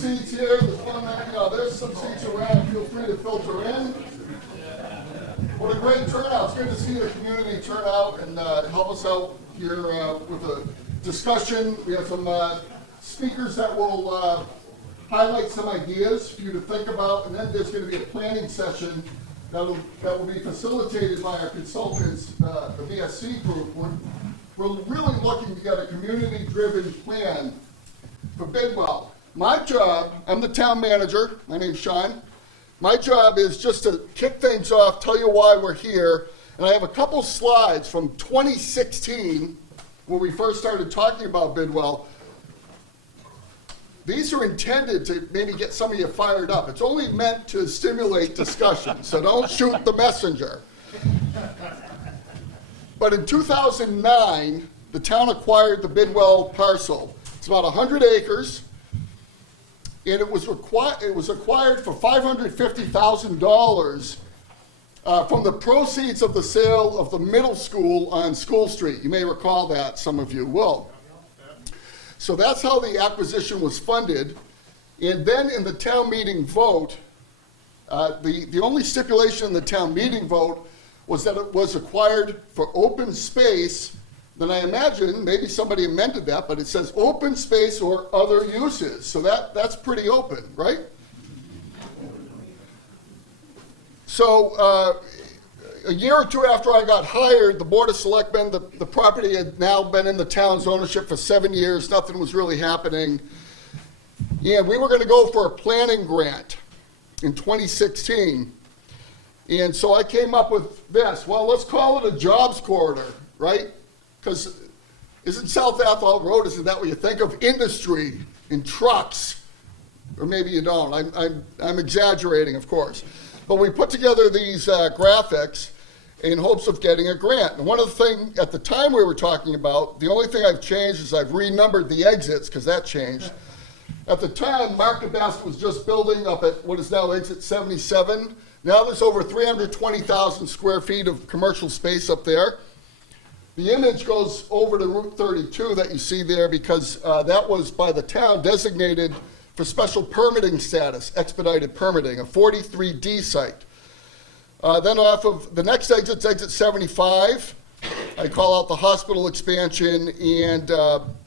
seats here. There's some seats around. Feel free to filter in. What a great turnout. It's good to see the community turn out and help us out here with a discussion. We have some speakers that will highlight some ideas for you to think about, and then there's going to be a planning session that will be facilitated by our consultants, the BSC Group. We're really looking to get a community-driven plan for Bidwell. My job, I'm the town manager, my name's Sean. My job is just to kick things off, tell you why we're here, and I have a couple slides from 2016, where we first started talking about Bidwell. These are intended to maybe get some of you fired up. It's only meant to stimulate discussion, so don't shoot the messenger. But in 2009, the town acquired the Bidwell parcel. It's about 100 acres, and it was acquired for $550,000 from the proceeds of the sale of the middle school on School Street. You may recall that, some of you will. So that's how the acquisition was funded. And then in the town meeting vote, the only stipulation in the town meeting vote was that it was acquired for open space. Then I imagine maybe somebody amended that, but it says open space or other uses. So that's pretty open, right? So a year or two after I got hired, the Board of Selectmen, the property had now been in the town's ownership for 7 years. Nothing was really happening. And we were going to go for a planning grant in 2016. And so I came up with this. Well, let's call it a jobs corridor, right? Because isn't South Athol Road, isn't that what you think of? Industry and trucks. Or maybe you don't. I'm exaggerating, of course. But we put together these graphics in hopes of getting a grant. And one of the things at the time we were talking about, the only thing I've changed is I've renumbered the exits, because that changed. At the time, Mark DeBast was just building up at what is now exit 77. Now there's over 320,000 square feet of commercial space up there. The image goes over to Route 32 that you see there, because that was by the town designated for special permitting status, expedited permitting, a 43D site. Then off of the next exit's exit 75. I call out the hospital expansion and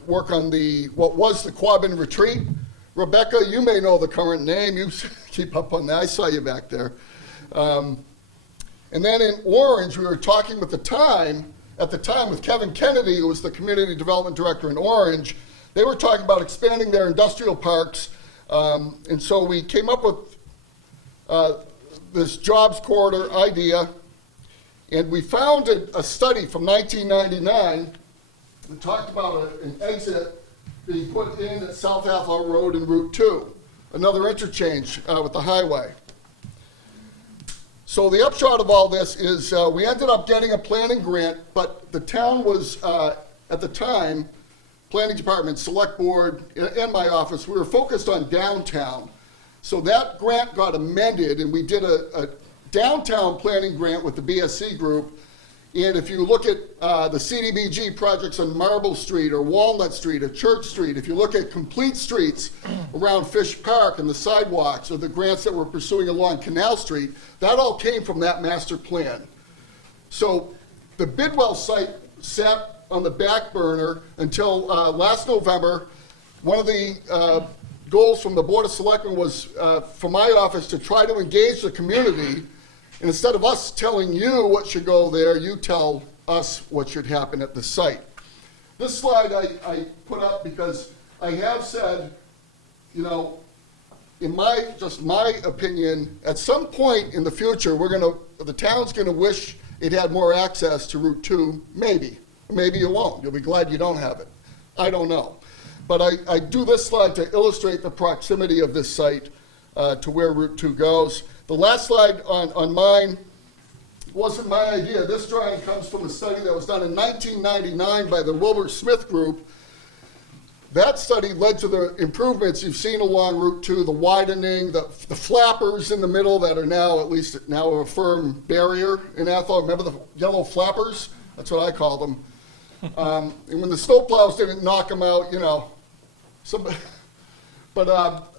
work on what was the Quabbin Retreat. Rebecca, you may know the current name. You keep up on that. I saw you back there. And then in Orange, we were talking at the time with Kevin Kennedy, who was the community development director in Orange. They were talking about expanding their industrial parks. And so we came up with this jobs corridor idea, and we found a study from 1999 that talked about an exit being put in at South Athol Road and Route 2, another interchange with the highway. So the upshot of all this is we ended up getting a planning grant, but the town was, at the time, planning department, select board, and my office, we were focused on downtown. So that grant got amended, and we did a downtown planning grant with the BSC Group. And if you look at the CDBG projects on Marble Street or Walnut Street or Church Street, if you look at complete streets around Fish Park and the sidewalks, or the grants that we're pursuing along Canal Street, that all came from that master plan. So the Bidwell site sat on the back burner until last November. One of the goals from the Board of Selectmen was for my office to try to engage the community. And instead of us telling you what should go there, you tell us what should happen at the site. This slide I put up because I have said, in my opinion, at some point in the future, the town's gonna wish it had more access to Route 2, maybe. Maybe you won't. You'll be glad you don't have it. I don't know. But I do this slide to illustrate the proximity of this site to where Route 2 goes. The last slide on mine wasn't my idea. This drawing comes from a study that was done in 1999 by the Wilbur Smith Group. That study led to the improvements you've seen along Route 2, the widening, the flappers in the middle that are now, at least now, a firm barrier in Athol. Remember the yellow flappers? That's what I call them. And when the snowplows didn't knock them out, But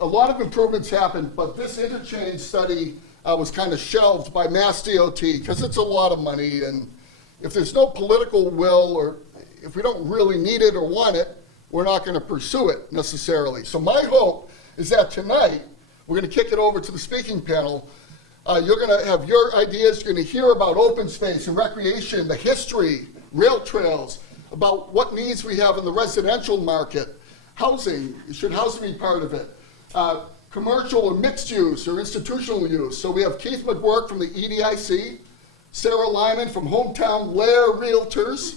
a lot of improvements happened, but this interchange study was kind of shelved by Mass DOT because it's a lot of money, and if there's no political will, or if we don't really need it or want it, we're not going to pursue it necessarily. So my hope is that tonight, we're going to kick it over to the speaking panel. You're going to have your ideas, you're going to hear about open space and recreation, the history, rail trails, about what needs we have in the residential market. Housing, should housing be part of it? Commercial or mixed use or institutional use. So we have Keith McWork from the EDIC, Sarah Lyman from Hometown Lair Realtors.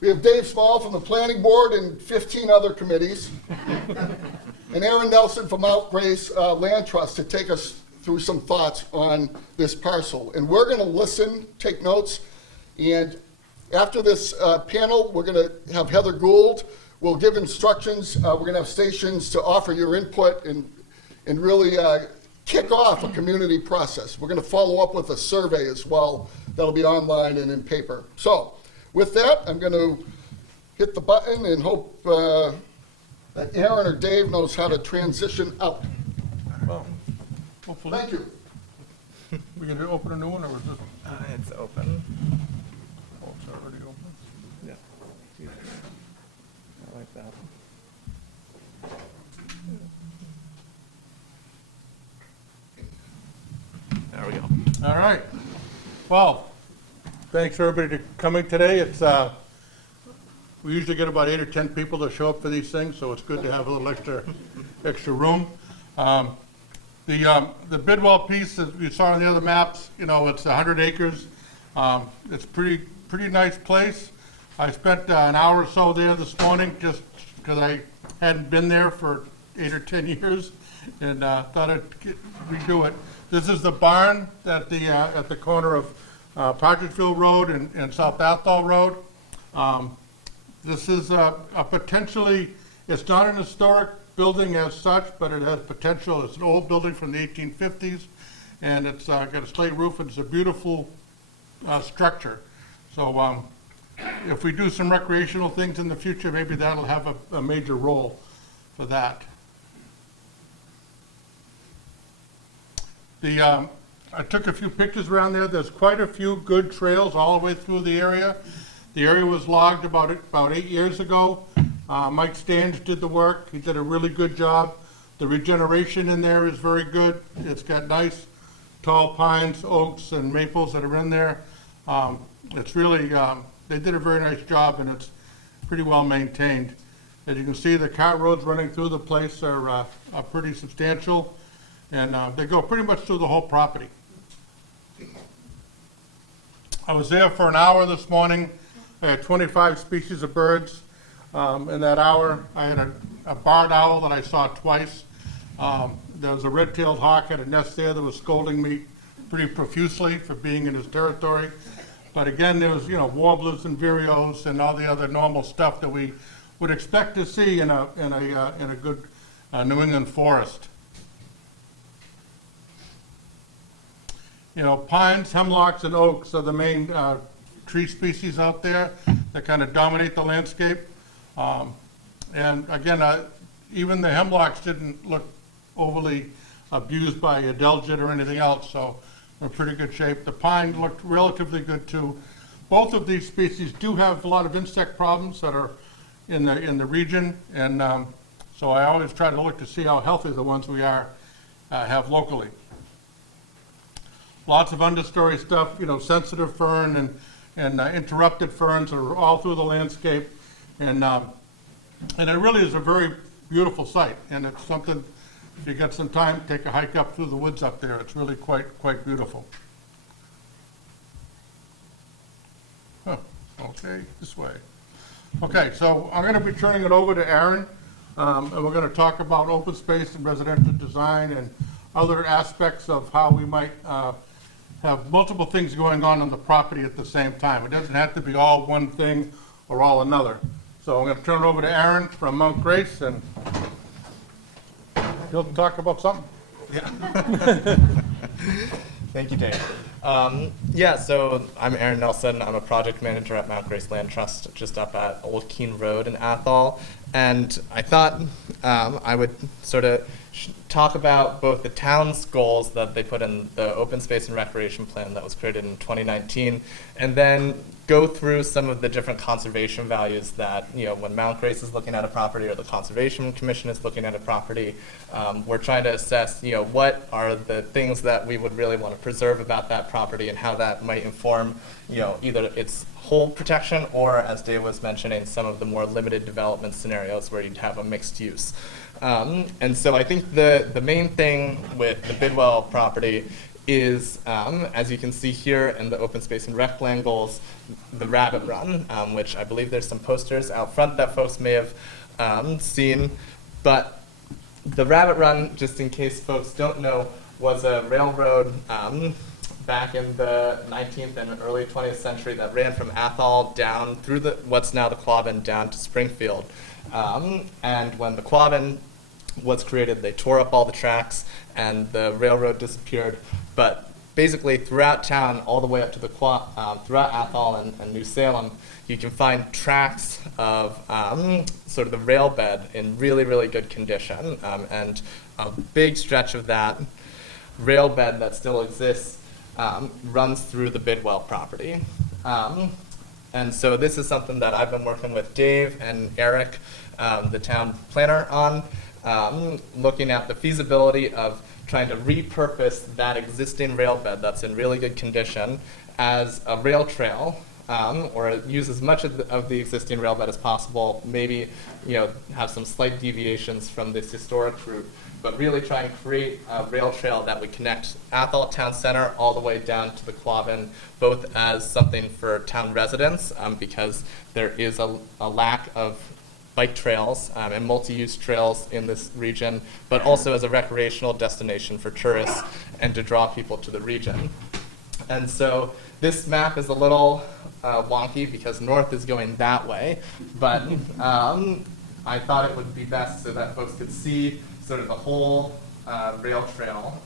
We have Dave Small from the Planning Board and 15 other committees. And Aaron Nelson from Mount Grace Land Trust to take us through some thoughts on this parcel. And we're gonna listen, take notes, and after this panel, we're gonna have Heather Gould. We'll give instructions. We're going to have stations to offer your input and really kick off a community process. We're going to follow up with a survey as well. That'll be online and in paper. So with that, I'm going to hit the button and hope that Aaron or Dave knows how to transition out. Well, hopefully. Thank you. We're going to open a new one, or is it? It's open. Oh, it's already open. Yeah. I like that. There we go. All right. Well, thanks everybody for coming today. It's we usually get about 8 or 10 people to show up for these things, so it's good to have a little extra room. The Bidwell piece that you saw on the other maps, you know, it's 100 acres. It's pretty nice place. I spent an hour or so there this morning just because I hadn't been there for 8 or 10 years, and thought I'd redo it. This is the barn at the corner of Partridgeville Road and South Athol Road. This is a potentially, it's not an historic building as such, but it has potential. It's an old building from the 1850s, and it's got a slate roof, and it's a beautiful structure. So if we do some recreational things in the future, maybe that'll have a major role for that. I took a few pictures around there. There's quite a few good trails all the way through the area. The area was logged about 8 years ago. Mike Stange did the work. He did a really good job. The regeneration in there is very good. It's got nice tall pines, oaks, and maples that are in there. It's really, they did a very nice job, and it's pretty well maintained. As you can see, the cart roads running through the place are pretty substantial, and they go pretty much through the whole property. I was there for an hour this morning. I had 25 species of birds. In that hour, I had a barred owl that I saw twice. There was a red-tailed hawk had a nest there that was scolding me pretty profusely for being in his territory. But again, there was, you know, warblers and vireos and all the other normal stuff that we would expect to see in a good New England forest. You know, pines, hemlocks, and oaks are the main tree species out there that kind of dominate the landscape. And again, even the hemlocks didn't look overly abused by adelgid or anything else, so they're in pretty good shape. The pine looked relatively good too. Both of these species do have a lot of insect problems that are in the region, and so I always try to look to see how healthy the ones we have locally. Lots of understory stuff, you know, sensitive fern and interrupted ferns are all through the landscape, and it really is a very beautiful site, and it's something, if you get some time, take a hike up through the woods up there. It's really quite beautiful. Huh, okay, this way. Okay, so I'm going to be turning it over to Aaron, and we're going to talk about open space and residential design and other aspects of how we might have multiple things going on the property at the same time. It doesn't have to be all one thing or all another. So I'm going to turn it over to Aaron from Mount Grace, and he'll talk about something. Yeah. Thank you, Dave. Yeah, so I'm Aaron Nelson. I'm a project manager at Mount Grace Land Trust, just up at Old Keene Road in Athol. And I thought I would sort of talk about both the town's goals that they put in the open space and recreation plan that was created in 2019, and then go through some of the different conservation values that, when Mount Grace is looking at a property or the Conservation Commission is looking at a property, we're trying to assess, what are the things that we would really want to preserve about that property and how that might inform, either its whole protection or, as Dave was mentioning, some of the more limited development scenarios where you'd have a mixed use. And so I think the main thing with the Bidwell property is, as you can see here in the open space and rec plan goals, the rabbit run, which I believe there's some posters out front that folks may have seen. But the rabbit run, just in case folks don't know, was a railroad back in the 19th and early 20th century that ran from Athol down through what's now the Quabbin down to Springfield. And when the Quabbin was created, they tore up all the tracks and the railroad disappeared. But basically throughout town, all the way up to the throughout Athol and New Salem, you can find tracks of sort of the rail bed in really, really good condition. And a big stretch of that rail bed that still exists runs through the Bidwell property. And so this is something that I've been working with Dave and Eric, the town planner, on, looking at the feasibility of trying to repurpose that existing rail bed that's in really good condition as a rail trail, or use as much of the existing rail bed as possible, maybe have some slight deviations from this historic route, but really try and create a rail trail that would connect Athol Town Center all the way down to the Quabbin, both as something for town residents, because there is a lack of bike trails and multi-use trails in this region, but also as a recreational destination for tourists and to draw people to the region. And so this map is a little wonky because north is going that way, but I thought it would be best so that folks could see sort of the whole rail trail.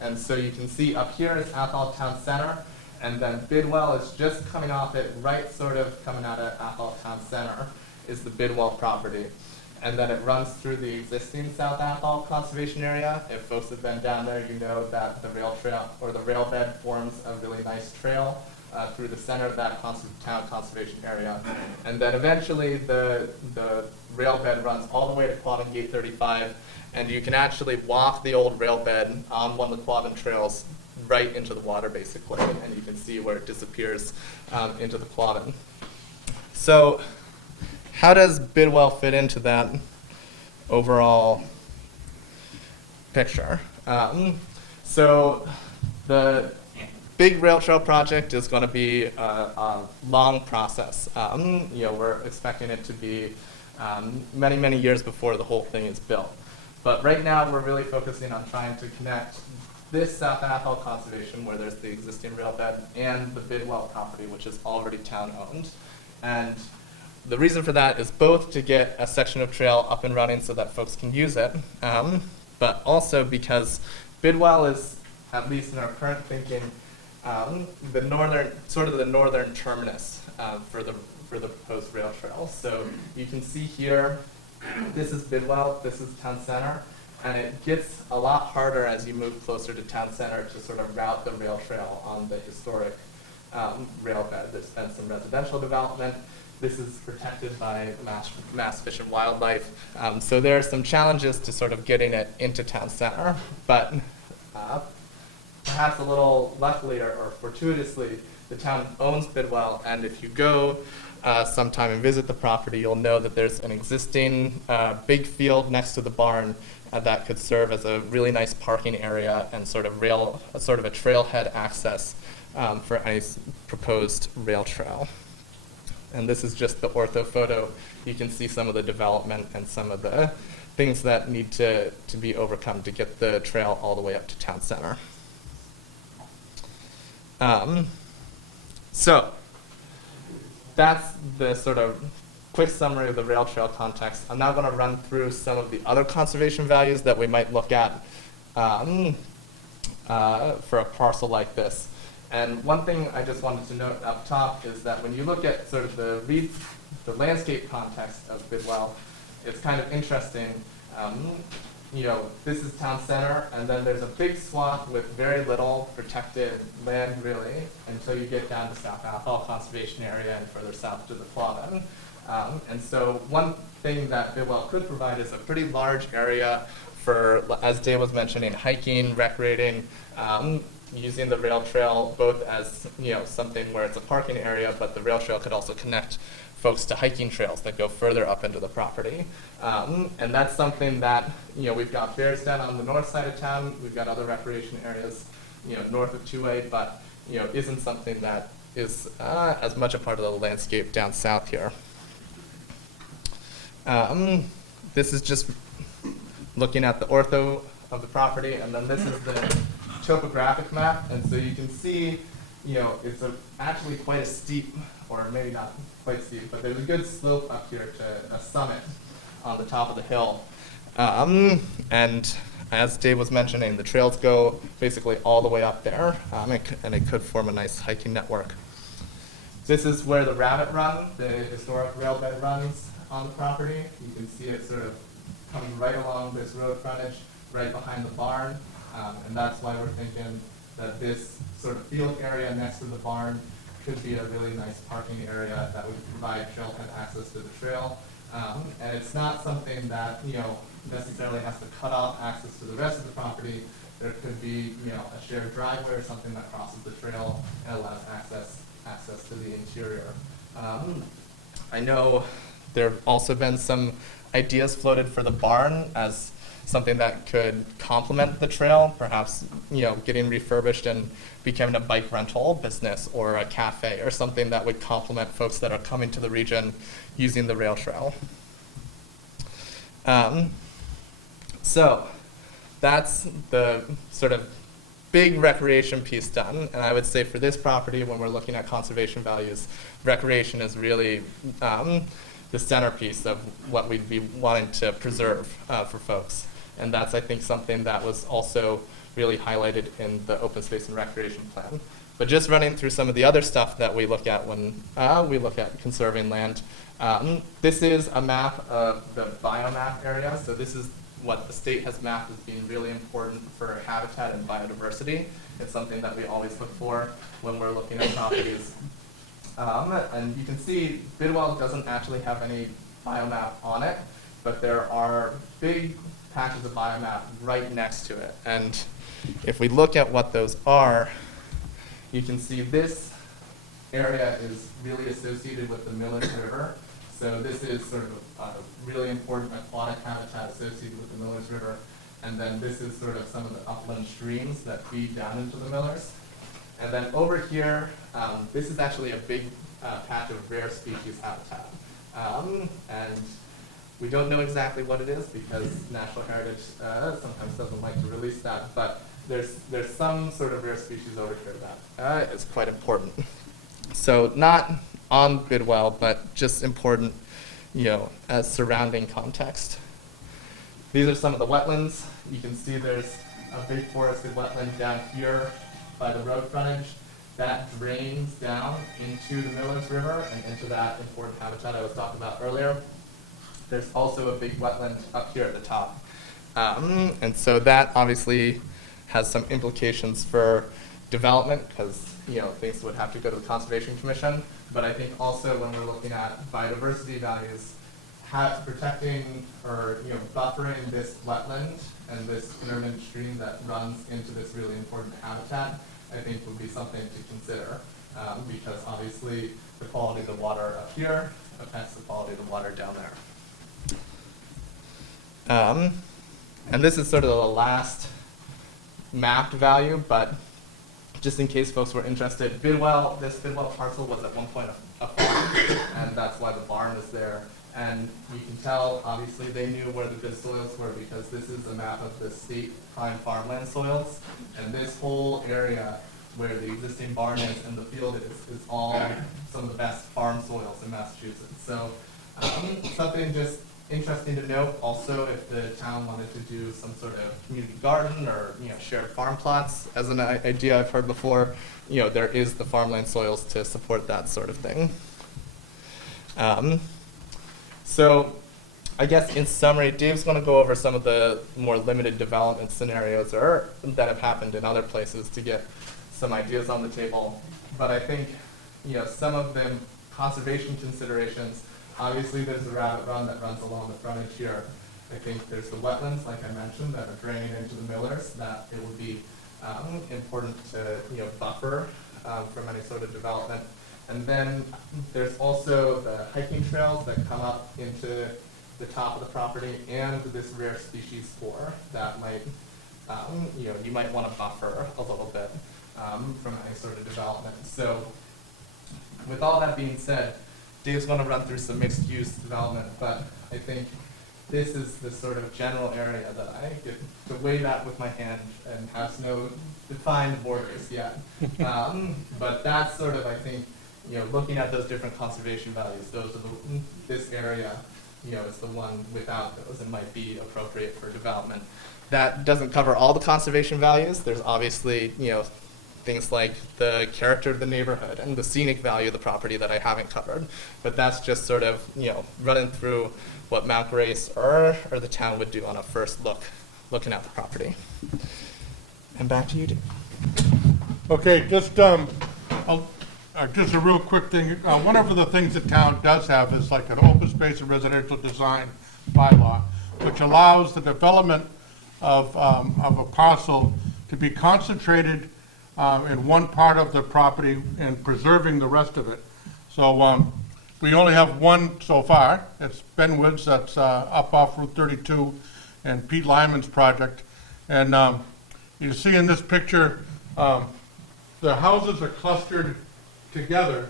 And so you can see up here is Athol Town Center, and then Bidwell is just coming off it, right sort of coming out of Athol Town Center is the Bidwell property. And then it runs through the existing South Athol conservation area. If folks have been down there, you know that the rail trail or the rail bed forms a really nice trail through the center of that town conservation area. And then eventually the rail bed runs all the way to Quabbin Gate 35, and you can actually walk the old rail bed on one of the Quabbin trails right into the water, basically, and you can see where it disappears into the Quabbin. So how does Bidwell fit into that overall picture? So the big rail trail project is going to be a long process. We're expecting it to be many, many years before the whole thing is built. But right now, we're really focusing on trying to connect this South Athol conservation, where there's the existing rail bed, and the Bidwell property, which is already town-owned. And the reason for that is both to get a section of trail up and running so that folks can use it, but also because Bidwell is, at least in our current thinking, the northern terminus for the proposed rail trail. So you can see here, this is Bidwell, this is Town Center, and it gets a lot harder as you move closer to Town Center to sort of route the rail trail on the historic rail bed. There's been some residential development. This is protected by Mass Fish and Wildlife. So there are some challenges to sort of getting it into Town Center, but perhaps a little luckily or fortuitously, the town owns Bidwell, and if you go sometime and visit the property, you'll know that there's an existing big field next to the barn that could serve as a really nice parking area and sort of a trailhead access for any proposed rail trail. And this is just the ortho photo. You can see some of the development and some of the things that need to be overcome to get the trail all the way up to Town Center. So that's the sort of quick summary of the rail trail context. I'm now going to run through some of the other conservation values that we might look at for a parcel like this. And one thing I just wanted to note up top is that when you look at sort of the landscape context of Bidwell, it's kind of interesting. You know, this is town center, and then there's a big swath with very little protected land, really, until you get down to South Athol Conservation Area and further south to the Flodden. And so one thing that Bidwell could provide is a pretty large area for, as Dave was mentioning, hiking, recreating, using the rail trail both as, you know, something where it's a parking area, but the rail trail could also connect folks to hiking trails that go further up into the property. And that's something that, you know, we've got Bears Den on the north side of town, we've got other recreation areas, you know, north of 2A, but, you know, isn't something that is as much a part of the landscape down south here. This is just looking at the ortho of the property, and then this is the topographic map, and so you can see, you know, it's actually quite a steep, or maybe not quite steep, but there's a good slope up here to a summit on the top of the hill. And as Dave was mentioning, the trails go basically all the way up there, and it could form a nice hiking network. This is where the rabbit run, the historic railbed runs on the property. You can see it sort of coming right along this road frontage, right behind the barn, and that's why we're thinking that this sort of field area next to the barn could be a really nice parking area that would provide trailhead access to the trail. And it's not something that, you know, necessarily has to cut off access to the rest of the property. There could be, you know, a shared driveway or something that crosses the trail and allows access to the interior. I know there have also been some ideas floated for the barn as something that could complement the trail, perhaps, you know, getting refurbished and becoming a bike rental business or a cafe or something that would complement folks that are coming to the region using the rail trail. So that's the sort of big recreation piece done, and I would say for this property, when we're looking at conservation values, recreation is really the centerpiece of what we'd be wanting to preserve for folks. And that's, I think, something that was also really highlighted in the open space and recreation plan. But just running through some of the other stuff that we look at when we look at conserving land, this is a map of the biomap area. So this is what the state has mapped as being really important for habitat and biodiversity. It's something that we always look for when we're looking at properties. And you can see Bidwell doesn't actually have any biomap on it, but there are big patches of biomap right next to it. And if we look at what those are, you can see this area is really associated with the Millis River. So this is sort of a really important aquatic habitat associated with the Millis River. And then this is sort of some of the upland streams that feed down into the Millers. And then over here, this is actually a big patch of rare species habitat. And we don't know exactly what it is because National Heritage sometimes doesn't like to release that, but there's some sort of rare species over here that is quite important. So not on Bidwell, but just important, you know, as surrounding context. These are some of the wetlands. You can see there's a big forested wetland down here by the road frontage that drains down into the Millers River and into that important habitat I was talking about earlier. There's also a big wetland up here at the top. And so that obviously has some implications for development because, you know, things would have to go to the Conservation Commission. But I think also when we're looking at biodiversity values, protecting or, you know, buffering this wetland and this intermittent stream that runs into this really important habitat, I think would be something to consider because obviously the quality of the water up here affects the quality of the water down there. And this is sort of the last mapped value, but just in case folks were interested, this Bidwell parcel was at one point a farm, and that's why the barn is there. And you can tell, obviously, they knew where the good soils were because this is a map of the state prime farmland soils. And this whole area where the existing barn is and the field is all some of the best farm soils in Massachusetts. So something just interesting to note also if the town wanted to do some sort of community garden or shared farm plots as an idea I've heard before, there is the farmland soils to support that sort of thing. So I guess in summary, Dave's going to go over some of the more limited development scenarios that have happened in other places to get some ideas on the table. But I think some of them conservation considerations. Obviously, there's the rabbit run that runs along the frontage here. I think there's the wetlands, like I mentioned, that are draining into the millers, that it would be important to buffer from any sort of development. And then there's also the hiking trails that come up into the top of the property, and this rare species spore that might, you might want to buffer a little bit from any sort of development. So with all that being said, Dave's going to run through some mixed-use development, but I think this is the sort of general area that I get to wave at with my hand and has no defined borders yet. But that's sort of, I think, looking at those different conservation values, those are this area, is the one without those and might be appropriate for development. That doesn't cover all the conservation values. There's obviously, things like the character of the neighborhood and the scenic value of the property that I haven't covered. But that's just sort of, running through what Mount Grace or the town would do on a first looking at the property. And back to you, Dave. Okay, just a real quick thing. One of the things the town does have is like an open space and residential design bylaw, which allows the development of a parcel to be concentrated in one part of the property and preserving the rest of it. So we only have one so far. It's Ben Woods, that's up off Route 32, and Pete Lyman's project. And you see in this picture, the houses are clustered together,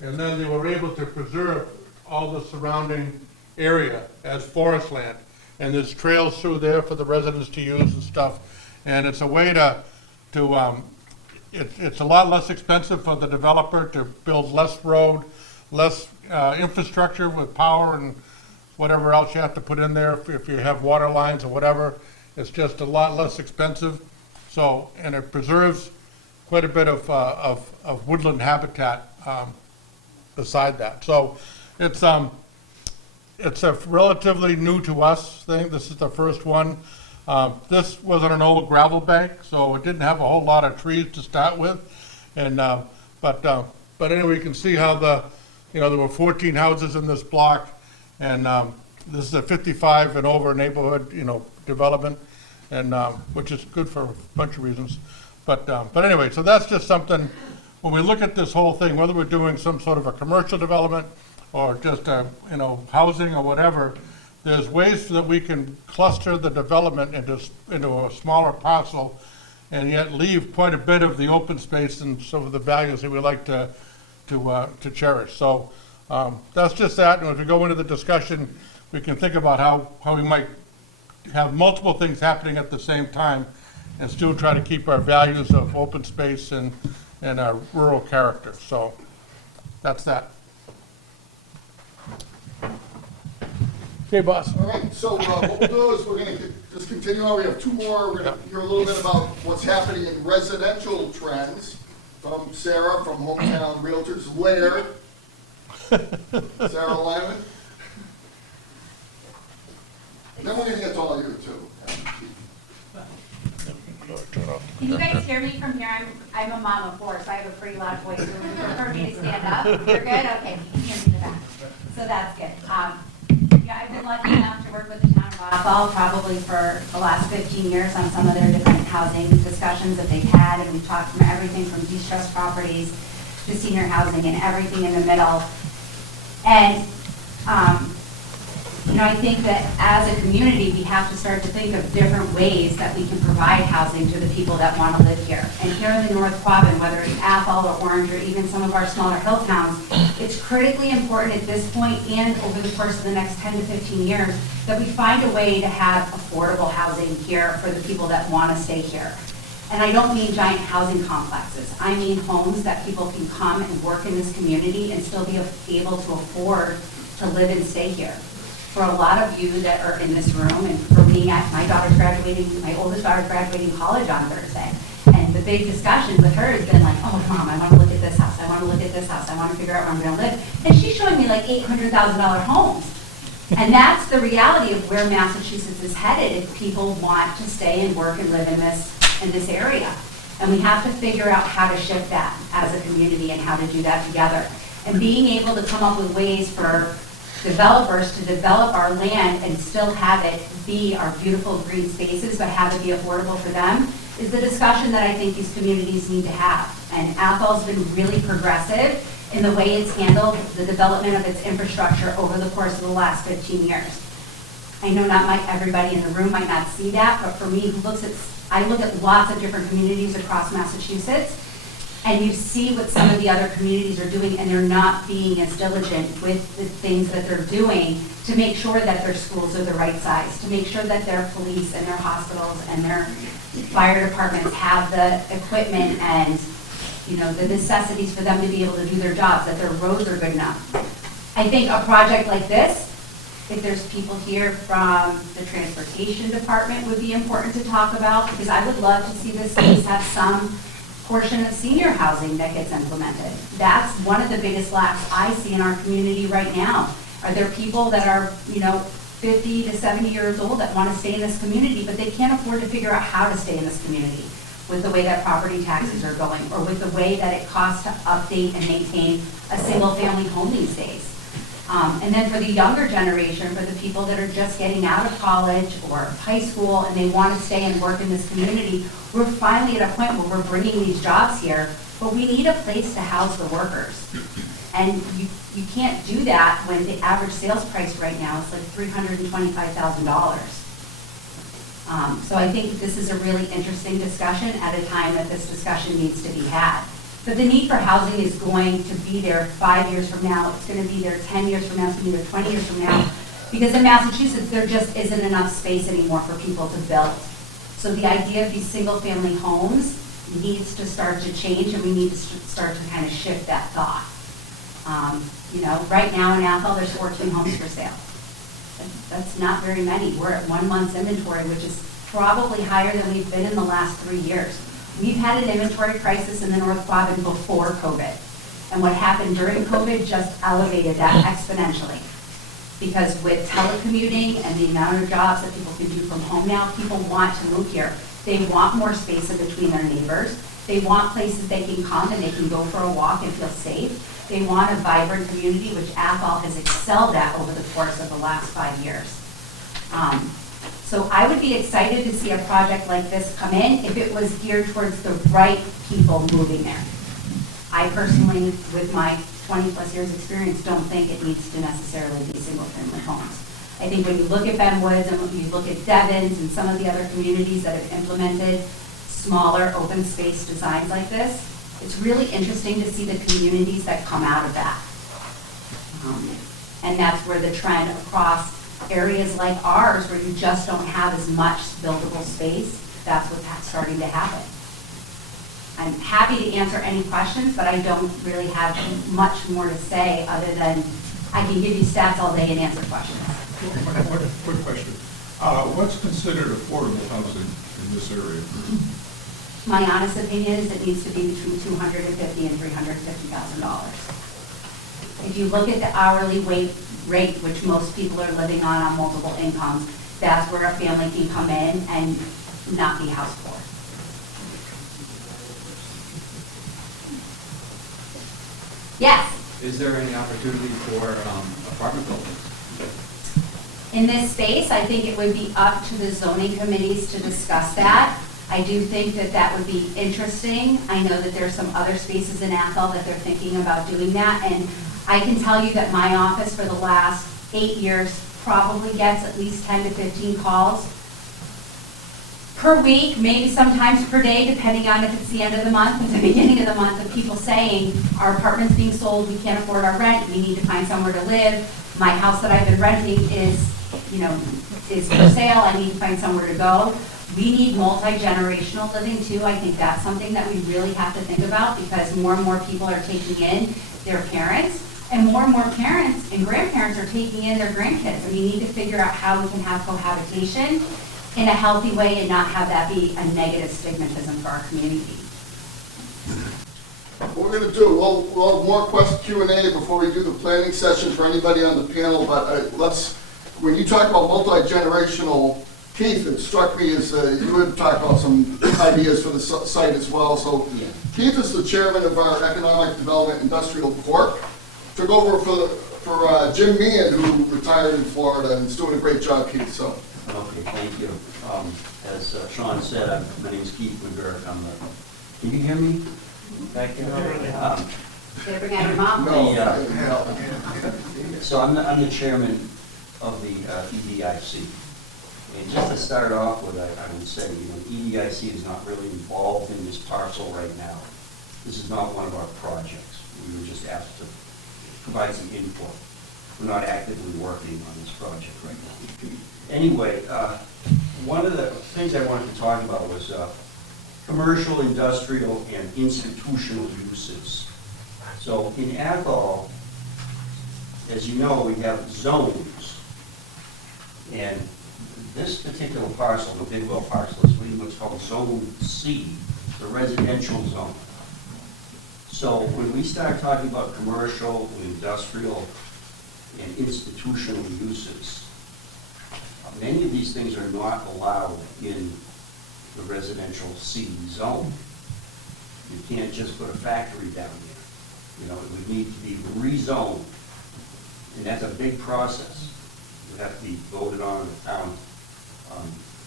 and then they were able to preserve all the surrounding area as forest land. And there's trails through there for the residents to use and stuff. And it's a way it's a lot less expensive for the developer to build less road, less infrastructure with power and whatever else you have to put in there if you have water lines or whatever. It's just a lot less expensive. So, and it preserves quite a bit of woodland habitat beside that. So it's a relatively new to us thing. This is the first one. This was on an old gravel bank, so it didn't have a whole lot of trees to start with. And but anyway, you can see how there were 14 houses in this block, and this is a 55 and over neighborhood, development, and which is good for a bunch of reasons. But anyway, so that's just something, when we look at this whole thing, whether we're doing some sort of a commercial development or just housing or whatever, there's ways that we can cluster the development into a smaller parcel and yet leave quite a bit of the open space and some of the values that we like to cherish. So that's just that. And as we go into the discussion, we can think about how we might have multiple things happening at the same time and still try to keep our values of open space and our rural character. So that's that. Okay, boss. All right, so what we'll do is we're going to just continue on. We have two more. We're going to hear a little bit about what's happening in residential trends from Sarah from Hometown Realtors. Later, Sarah Lyman. Then we're going to get to all you too. Can you guys hear me from here? I'm a mom of four, so I have a pretty loud voice. So would you prefer me to stand up? You're good? Okay, you can hear me in the back. So that's good. Yeah, I've been lucky enough to work with the town of Athol probably for the last 15 years on some of their different housing discussions that they've had, and we've talked from everything from distressed properties to senior housing and everything in the middle. And I think that as a community, we have to start to think of different ways that we can provide housing to the people that want to live here. And here in the North Quabbin, whether it's Athol or Orange or even some of our smaller hill towns, it's critically important at this point and over the course of the next 10 to 15 years that we find a way to have affordable housing here for the people that want to stay here. And I don't mean giant housing complexes. I mean homes that people can come and work in this community and still be able to afford to live and stay here. for a lot of you that are in this room, and for me, my daughter's graduating, my oldest daughter's graduating college on Thursday. And the big discussion with her has been like, oh, Mom, I want to look at this house, I want to look at this house, I want to figure out where I'm going to live. And she's showing me like $800,000 homes. And that's the reality of where Massachusetts is headed if people want to stay and work and live in this area. And we have to figure out how to shift that as a community and how to do that together. And being able to come up with ways for developers to develop our land and still have it be our beautiful green spaces, but have it be affordable for them, is the discussion that I think these communities need to have. And Athol's been really progressive in the way it's handled the development of its infrastructure over the course of the last 15 years. I know everybody in the room might not see that, but for me, I look at lots of different communities across Massachusetts, and you see what some of the other communities are doing, and they're not being as diligent with the things that they're doing to make sure that their schools are the right size, to make sure that their police and their hospitals and their fire departments have the equipment and the necessities for them to be able to do their jobs, that their roads are good enough. I think a project like this, if there's people here from the transportation department, would be important to talk about, because I would love to see this space have some portion of senior housing that gets implemented. That's one of the biggest lacks I see in our community right now. Are there people that are, 50 to 70 years old that want to stay in this community, but they can't afford to figure out how to stay in this community with the way that property taxes are going, or with the way that it costs to update and maintain a single-family home these days. And then for the younger generation, for the people that are just getting out of college or high school and they want to stay and work in this community, we're finally at a point where we're bringing these jobs here, but we need a place to house the workers. And you can't do that when the average sales price right now is like $325,000. So I think this is a really interesting discussion at a time that this discussion needs to be had. But the need for housing is going to be there 5 years from now. It's going to be there 10 years from now. It's going to be there 20 years from now. Because in Massachusetts, there just isn't enough space anymore for people to build. So the idea of these single-family homes needs to start to change, and we need to start to kind of shift that thought. Right now in Athol, there's 14 homes for sale. That's not very many. We're at 1 month's inventory, which is probably higher than we've been in the last 3 years. We've had an inventory crisis in the North Quadrant before COVID. And what happened during COVID just elevated that exponentially. Because with telecommuting and the amount of jobs that people can do from home now, people want to move here. They want more space in between their neighbors. They want places they can come and they can go for a walk and feel safe. They want a vibrant community, which Athol has excelled at over the course of the last 5 years. So I would be excited to see a project like this come in if it was geared towards the right people moving there. I personally, with my 20-plus years experience, don't think it needs to necessarily be single-family homes. I think when you look at Ben Woods and when you look at Devon's and some of the other communities that have implemented smaller open space designs like this, it's really interesting to see the communities that come out of that. And that's where the trend across areas like ours, where you just don't have as much buildable space, that's what's starting to happen. I'm happy to answer any questions, but I don't really have much more to say other than I can give you stats all day and answer questions. Quick question. What's considered affordable housing in this area? My honest opinion is it needs to be between $250,000 and $350,000. If you look at the hourly rate, which most people are living on multiple incomes, that's where a family can come in and not be house poor. Yes? Is there any opportunity for apartment buildings? In this space, I think it would be up to the zoning committees to discuss that. I do think that that would be interesting. I know that there's some other spaces in Athol that they're thinking about doing that, and I can tell you that my office for the last 8 years probably gets at least 10 to 15 calls per week, maybe sometimes per day, depending on if it's the end of the month or the beginning of the month, of people saying, our apartment's being sold, we can't afford our rent, we need to find somewhere to live. My house that I've been renting is for sale, I need to find somewhere to go. We need multi-generational living too. I think that's something that we really have to think about, because more and more people are taking in their parents, And more parents and grandparents are taking in their grandkids, and we need to figure out how we can have cohabitation in a healthy way and not have that be a negative stigmatism for our community. What we're gonna do, we'll have more Q&A before we do the planning session for anybody on the panel, but when you talk about multi-generational, Keith, it struck me as you would talk about some ideas for the site as well. So Keith is the chairman of our Economic Development Industrial Corp. Took over for Jim Meehan, who retired in Florida, and is doing a great job, Keith, so. Okay, thank you. As Sean said, my name is Keith McGurk. Can you hear me back there? Gotta bring out your mom. So I'm the chairman of the EDIC. And just to start off with, I would say, EDIC is not really involved in this parcel right now. This is not one of our projects. We were just asked to provide some input. We're not actively working on this project right now. Anyway, one of the things I wanted to talk about was commercial, industrial, and institutional uses. So in Athol, as you know, we have zones. And this particular parcel, the Bidwell parcel, is what's called Zone C, the residential zone. So when we start talking about commercial, industrial, and institutional uses, many of these things are not allowed in the residential C zone. You can't just put a factory down there. It would need to be rezoned. And that's a big process. It would have to be voted on at the town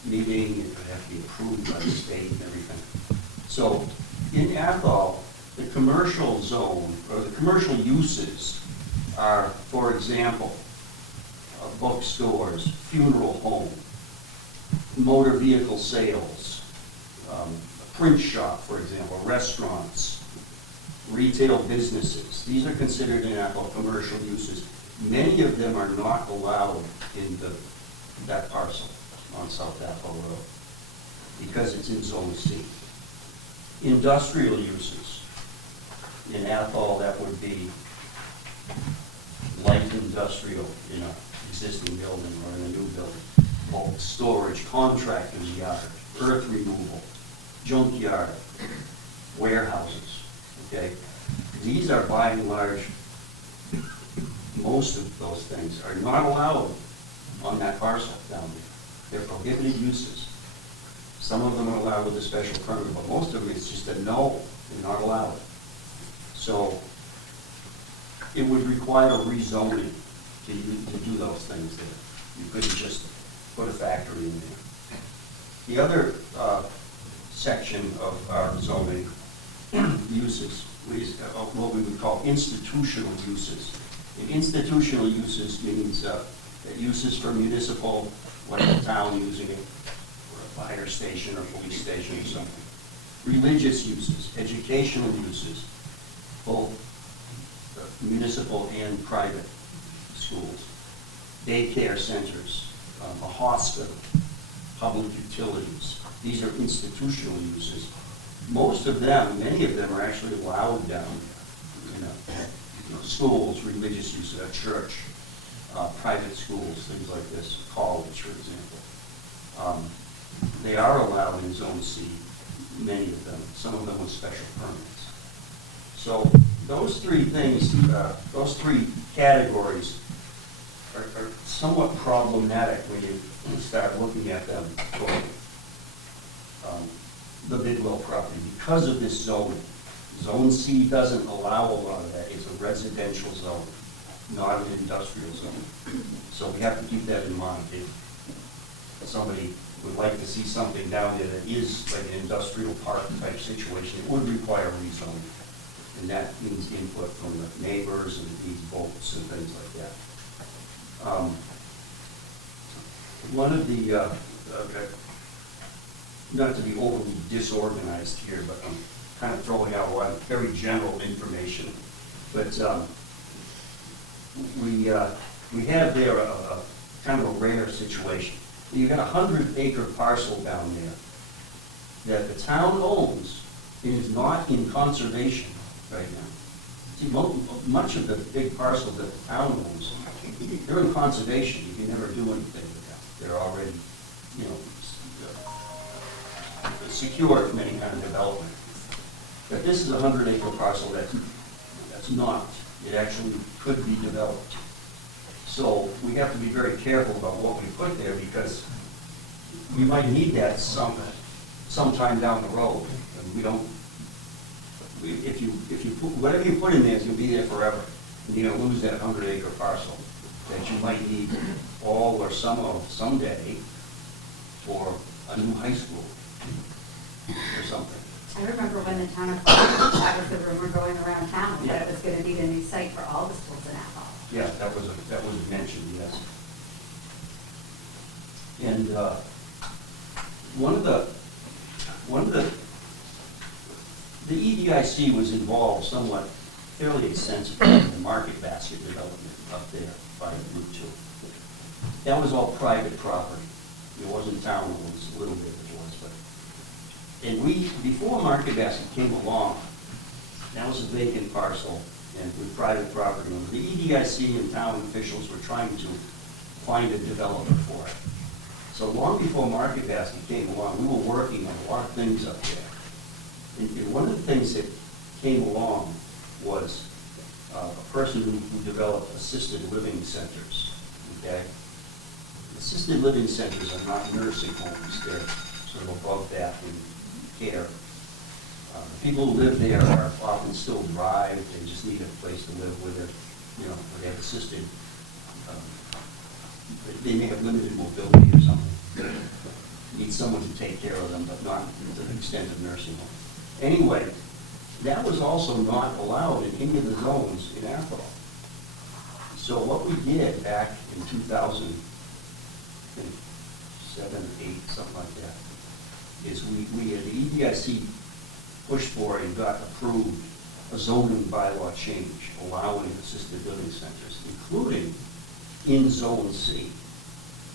meeting, it would have to be approved by the state and everything. So in Athol, the commercial zone, or the commercial uses are, for example, bookstores, funeral home, motor vehicle sales, a print shop, for example, restaurants, retail businesses. These are considered in Athol commercial uses. Many of them are not allowed in that parcel on South Athol Road because it's in Zone C. Industrial uses. In Athol, that would be light industrial in an existing building or in a new building. Bulk storage, contractor's yard, earth removal, junkyard, warehouses, okay? These are by and large, most of those things are not allowed on that parcel down there. They're prohibited uses. Some of them are allowed with a special permit, but most of them it's just a no, they're not allowed. So it would require rezoning to do those things there. You couldn't just put a factory in there. The other section of our zoning uses is what we would call institutional uses. And institutional uses means that uses for municipal, like a town using it, or a fire station or police station or something. Religious uses, educational uses, both municipal and private schools, daycare centers, a hospital, public utilities. These are institutional uses. Most of them, many of them are actually allowed down, schools, religious uses, a church, private schools, things like this, college, for example. They are allowed in Zone C, many of them, some of them with special permits. So those three things, those three categories are somewhat problematic when you start looking at them for the Bidwell property because of this zoning. Zone C doesn't allow a lot of that. It's a residential zone, not an industrial zone. So we have to keep that in mind. If somebody would like to see something down there that is like an industrial park type situation, it would require rezoning. And that means input from the neighbors and it needs votes and things like that. One of the, not to be overly disorganized here, but I'm kind of throwing out a lot of very general information. But we have there a kind of a rare situation. You've got a 100-acre parcel down there that the town owns and is not in conservation right now. See, much of the big parcels that the town owns, they're in conservation, you can never do anything with them. They're already, you know, secure from any kind of development. But this is a 100-acre parcel that's not. It actually could be developed. So we have to be very careful about what we put there, because we might need that sometime down the road. And we don't, if you put, whatever you put in there is going to be there forever. And you're going to lose that 100-acre parcel that you might need all or some of someday for a new high school or something. I remember when the town of Crossroads, that was the rumor going around town, that it was gonna be the new site for all the schools in Athol. Yeah, that was mentioned, yes. And the EDIC was involved somewhat fairly extensively in the market basket development up there by Route 2. That was all private property. It wasn't town owned, a little bit it was, but. And before Market Basket came along, that was a vacant parcel and with private property owners. The EDIC and town officials were trying to find a developer for it. So long before Market Basket came along, we were working on a lot of things up there. And one of the things that came along was a person who developed assisted living centers, okay? Assisted living centers are not nursing homes, they're sort of above that in care. People who live there are often still drive, they just need a place to live with it, you know, where they have assisted, they may have limited mobility or something. Need someone to take care of them, but not to the extent of nursing home. Anyway, that was also not allowed in any of the zones in Athol. So what we did back in 2007, 8, something like that, is we at the EDIC pushed for and got approved a zoning bylaw change allowing assisted living centers, including in Zone C,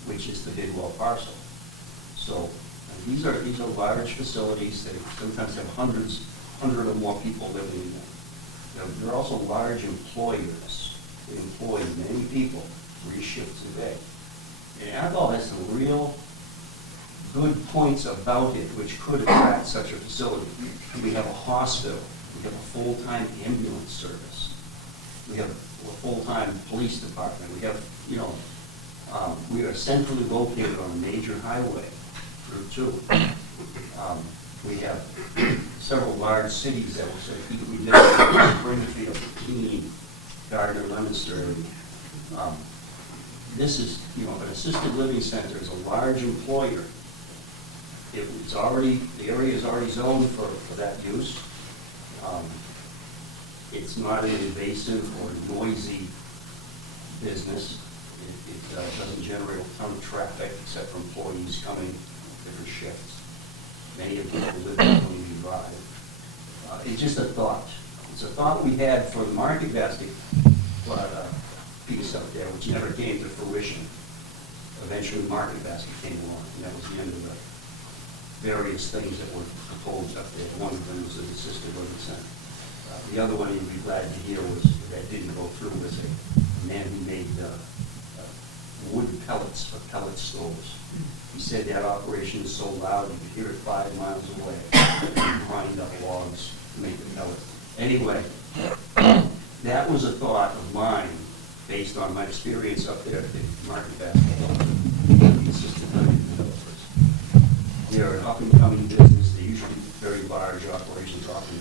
which is the Bidwell parcel. So these are large facilities. They sometimes have 100 or more people living in them. They're also large employers. They employ many people, 3 shifts a day. And Athol has some real good points about it which could attract such a facility. We have a hospital. We have a full-time ambulance service. We have a full-time police department. We have, you know, we are centrally located on a major highway, Route 2. We have several large cities that will say, we live Springfield, Keene, Gardner, Leominster. This is, you know, an assisted living center is a large employer. It's already, the area is already zoned for that use. It's not an invasive or noisy business. It doesn't generate a ton of traffic except for employees coming different shifts. Many of them live in Community Drive. It's just a thought. It's a thought we had for the Market Basket piece up there, which never came to fruition. Eventually, Market Basket came along, and that was the end of the various things that were proposed up there. One of them was an assisted living center. The other one you'd be glad to hear was that didn't go through was a man who made wood pellets for pellet stoves. He said that operation is so loud you could hear it 5 miles away. Grind up logs to make the pellets. Anyway, that was a thought of mine based on my experience up there at the Market Basket. The assisted living developers. They're an up-and-coming business. They're usually very large operations, often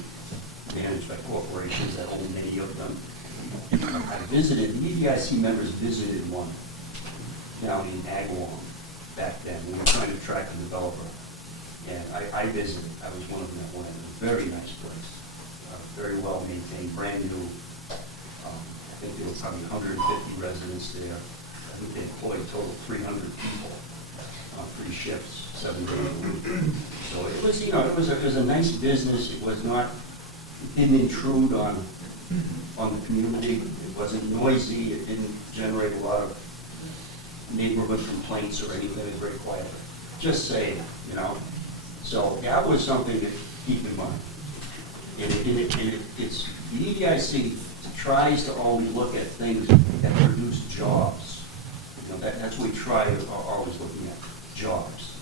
managed by corporations that own many of them. I visited, the EDIC members visited one down in Agawam back then. We were trying to track a developer. And I visited. I was one of them that went. It was a very nice place. Very well maintained, brand new. I think there were probably 150 residents there. I think they employed a total of 300 people on 3 shifts, 7 days a week. So it was, you know, it was a nice business. It was not, it didn't intrude on the community. It wasn't noisy. It didn't generate a lot of neighborhood complaints or anything. It was very quiet. Just saying, you know. So that was something to keep in mind. And it's the EDIC tries to always look at things that produce jobs. You know, that's what we try to, are always looking at, jobs.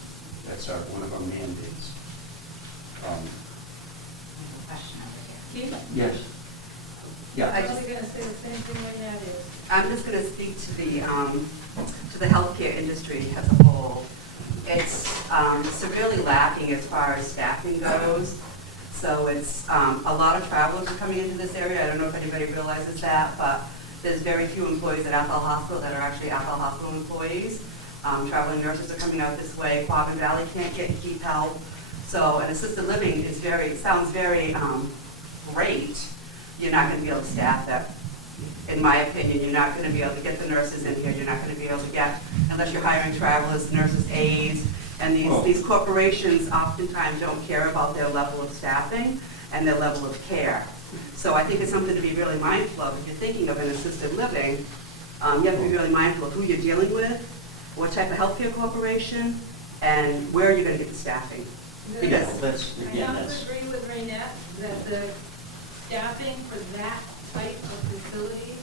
That's one of our mandates. Question over here. Keith, Yes. Yeah. I was going to say the same thing right now is. I'm just going to speak to the healthcare industry as a whole. It's severely lacking as far as staffing goes. So it's, a lot of travelers are coming into this area. I don't know if anybody realizes that, but there's very few employees at Athol Hospital that are actually Athol Hospital employees. Traveling nurses are coming out this way. Quabbin Valley can't keep help. So an assisted living is sounds very great. You're not going to be able to staff that. In my opinion, you're not going to be able to get the nurses in here. You're not going to be able to get, unless you're hiring travelers, nurses, aides. And these corporations oftentimes don't care about their level of staffing and their level of care. So I think it's something to be really mindful of. If you're thinking of an assisted living, you have to be really mindful of who you're dealing with, what type of healthcare corporation, and where you're going to get the staffing. Yeah, Because that's, I again, have that's, to agree with Raynette that the staffing for that type of facility,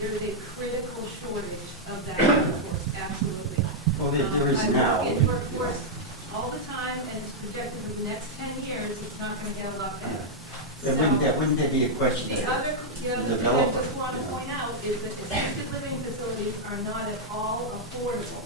there is a critical shortage of that workforce, absolutely. well, there is now. I look at workforce all the time, and it's projected for the next 10 years, it's not going to get a lot better. Wouldn't that be a question? The that other thing I developer, just want to you know? point out is that assisted living facilities are not at all affordable.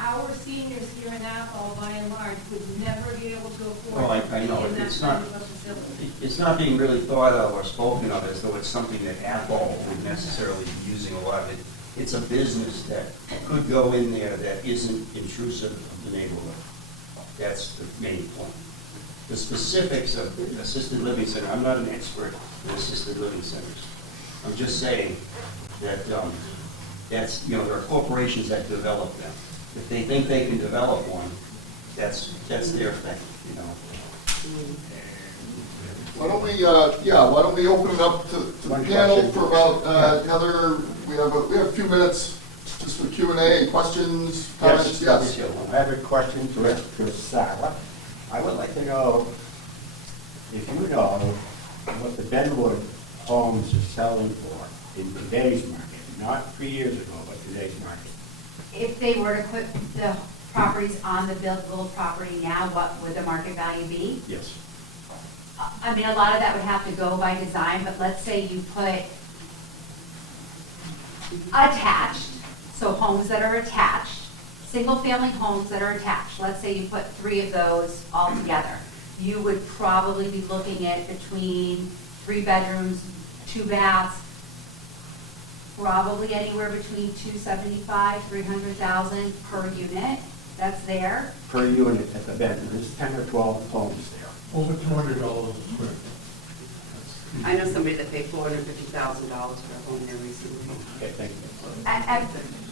Our seniors here in Athol, by and large, would never be able to afford Well, I to be know, in that it's kind not- of a facility. It's not being really thought of or spoken of as though it's something that Athol would necessarily be using a lot of it. It's a business that could go in there that isn't intrusive of the neighborhood. That's the main point. The specifics of assisted living center, I'm not an expert in assisted living centers. I'm just saying that that's, you know, there are corporations that develop them. If they think they can develop one, that's their thing, you know. Why don't we open it up to the One panel question. for about, Heather, we have a few minutes just for Q&A, questions, comments, yes? I have a question to Sarah. I would like to know if you know what the Benwood homes are selling for in today's market, not 3 years ago, but today's market. If they were to put the properties on the Bidwell property now, what would the market value be? Yes. I mean, a lot of that would have to go by design, but let's say you put attached, so homes that are attached, single-family homes that are attached. Let's say you put 3 of those all together. You would probably be looking at between 3 bedrooms, 2 baths, probably anywhere between $275,000, $300,000 per unit. That's there. Per unit at the Benwood, there's 10 or 12 homes there. Over $200 a square. I know somebody that paid $450,000 for a home there recently. Okay, thank you.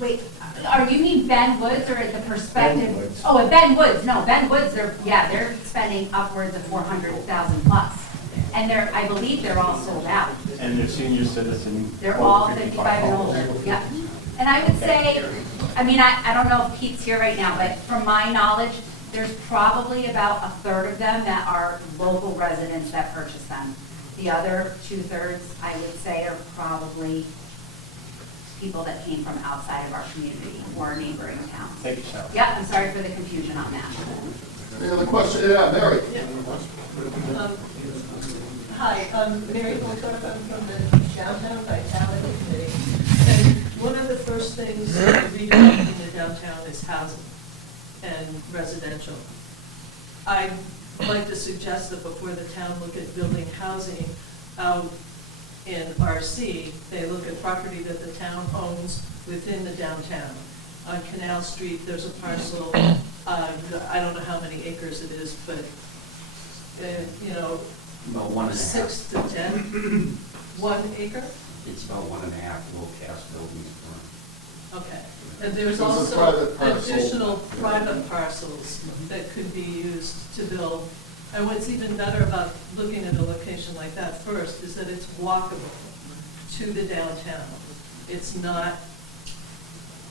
Wait, are you mean Ben Woods or at the perspective? Ben Woods. Oh, at Ben Woods, no, Ben Woods, they're spending upwards of 400,000 plus. And I believe they're all sold out. And they're senior citizen. They're over all 55 and older, yep. And I would say, I mean, I don't know if Pete's here right now, but from my knowledge, there's probably about a third of them that are local residents that purchase them. The other 2/3, I would say, are probably people that came from outside of our community or neighboring towns. Thank you, Sarah. Yep, I'm sorry for the confusion on that. Any other question? Yeah, Mary? Hi, I'm Mary Goldthorpe. I'm from the Downtown Vitality Committee. And one of the first things we do in the downtown is housing and residential. I'd like to suggest that before the town look at building housing out in RC, they look at property that the town owns within the downtown. On Canal Street, there's a parcel, I don't know how many acres it is, but, you know, About 1.5. 6 to 10, 1 acre? It's about 1.5 low cast buildings. Okay. And there's There's a also private parcel. additional private parcels that could be used to build. And what's even better about looking at a location like that first is that it's walkable to the downtown. It's not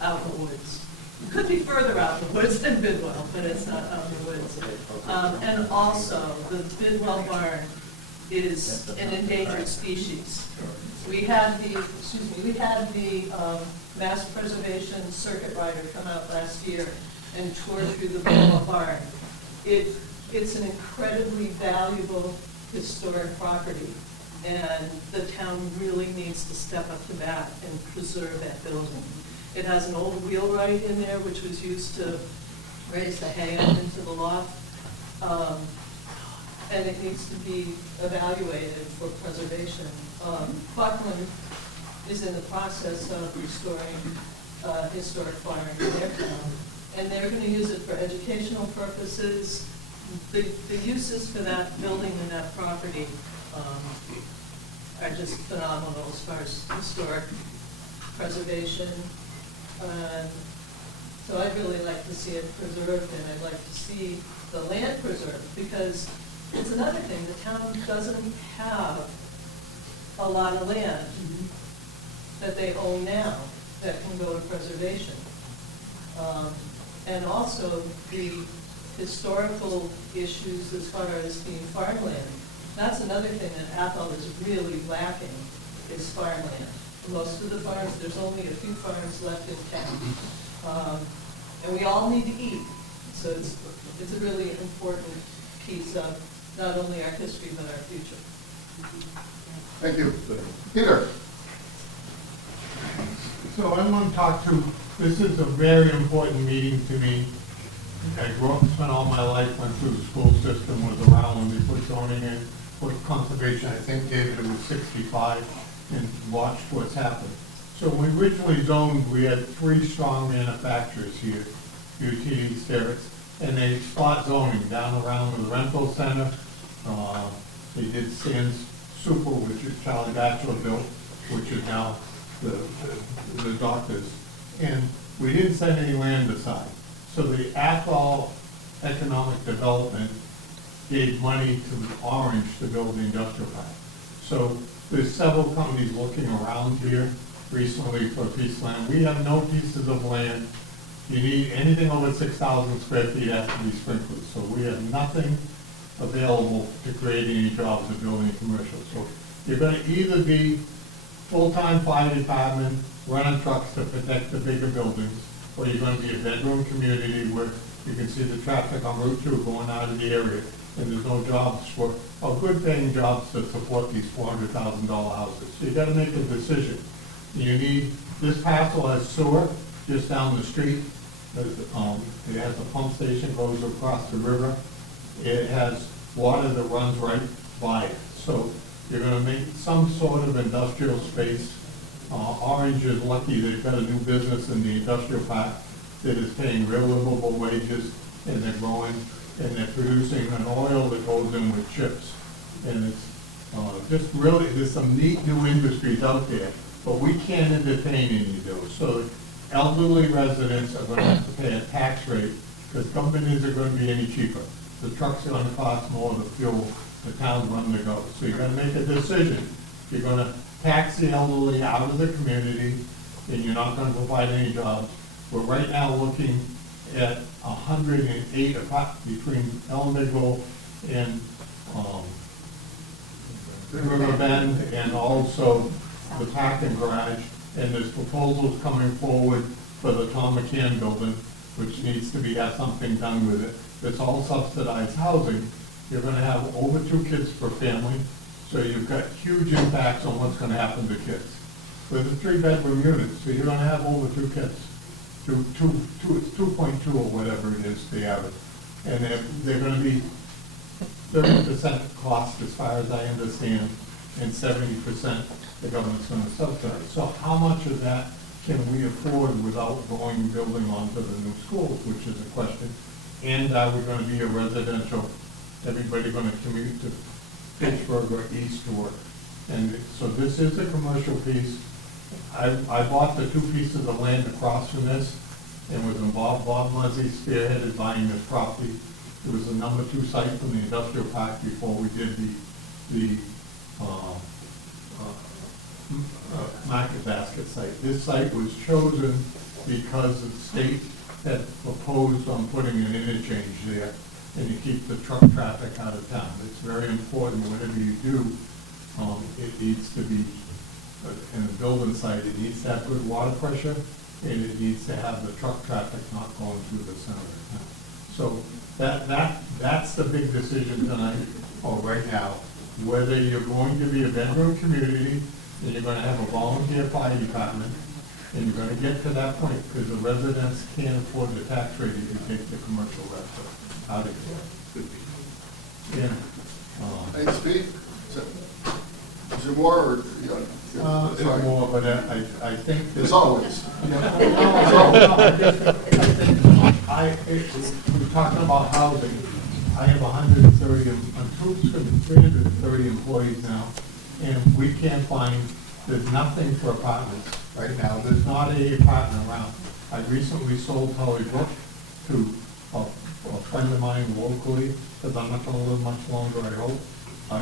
out in the woods. It could be further out in the woods than Bidwell, but it's not out in the woods. And also, the Bidwell barn is an endangered species. We had the Mass Preservation Circuit Rider come out last year and tour through the Bidwell barn. It's an incredibly valuable historic property, and the town really needs to step up to bat and preserve that building. It has an old wheelwright in there, which was used to raise the hay up into the loft. And it needs to be evaluated for preservation. Buckland is in the process of restoring historic farm in their town, and they're going to use it for educational purposes. The uses for that building and that property are just phenomenal as far as historic preservation. So I'd really like to see it preserved, and I'd like to see the land preserved, because it's another thing, the town doesn't have a lot of land that they own now that can go to preservation. And also the historical issues as far as being farmland. That's another thing that Athol is really lacking, is farmland. Most of the farms, there's only a few farms left in town. And we all need to eat, so it's a really important piece of not only our history, but our future. Thank you. Peter? So I want to talk to, this is a very important meeting to me. I grew up, spent all my life, went through the school system, was around when they put zoning in, put conservation, I think David, it was 65, and watched what's happened. So when we originally zoned, we had 3 strong manufacturers here, UT, Sterrett, and they spot zoning down around the rental center. They did Sands Super, which is Charlie Batchelor built, which is now the doctors. And we didn't send any land aside. So the Athol Economic Development gave money to the Orange to build the industrial park. So there's several companies looking around here recently for a piece of land. We have no pieces of land. You need anything over 6,000 square feet has to be sprinkled. So we have nothing available to create any jobs or building commercial. So you're going to either be full-time fire department, running trucks to protect the bigger buildings, or you're going to be a bedroom community where you can see the traffic on Route 2 going out of the area, and there's no jobs for, or good-paying jobs to support these $400,000 houses. So you got to make a decision. You need, this parcel has sewer just down the street. It has a pump station, goes across the river. It has water that runs right by it. So you're going to make some sort of industrial space. Orange is lucky they've got a new business in the industrial park that is paying real livable wages, and they're growing, and they're producing an oil that goes in with chips. And it's just really, there's some neat new industries out there, but we can't entertain any of those. So elderly residents are going to have to pay a tax rate because companies are going to be any cheaper. The trucks are going to cost more to fuel, the town's run to go. So you're going to make a decision. You're going to tax the elderly out of the community, and you're not going to provide any jobs. We're right now looking at 108 between Elmigville and River Bend, and also the parking garage. And there's proposals coming forward for the Tom McCann building, which needs to have something done with it. It's all subsidized housing. You're going to have over 2 kids per family, so you've got huge impacts on what's going to happen to kids. With a 3-bedroom unit, so you're going to have over 2 kids. 2.2 or whatever it is, the average. And they're going to be 30% cost as far as I understand, and 70% the government's going to subsidize. So how much of that can we afford without going and building onto the new schools, which is a question. And are we going to be a residential, everybody going to commute to Pittsburgh or east to work? And so this is a commercial piece. I bought the 2 pieces of land across from this, and was involved. Bob Muzzy spearheaded buying this property. It was the #2 site from the industrial park before we did the market basket site. This site was chosen because the state had proposed on putting an interchange there, and you keep the truck traffic out of town. It's very important whatever you do, it needs to be in a building site, it needs to have good water pressure, and it needs to have the truck traffic not going through the center of the town. So that's the big decision tonight, or right now, whether you're going to be a bedroom community, and you're gonna have a volunteer fire department, and you're gonna get to that point, because the residents can't afford the tax rate if you take the commercial restaurant out of here. Yeah. Hey, Steve, is there more, or, There's sorry. more, but I think. As always. We're talking about housing. I have 330 employees now, and we can't find, there's nothing for apartments right now. There's not a apartment around. I recently sold Holly Brook to a friend of mine locally, because I'm not gonna live much longer, I hope. So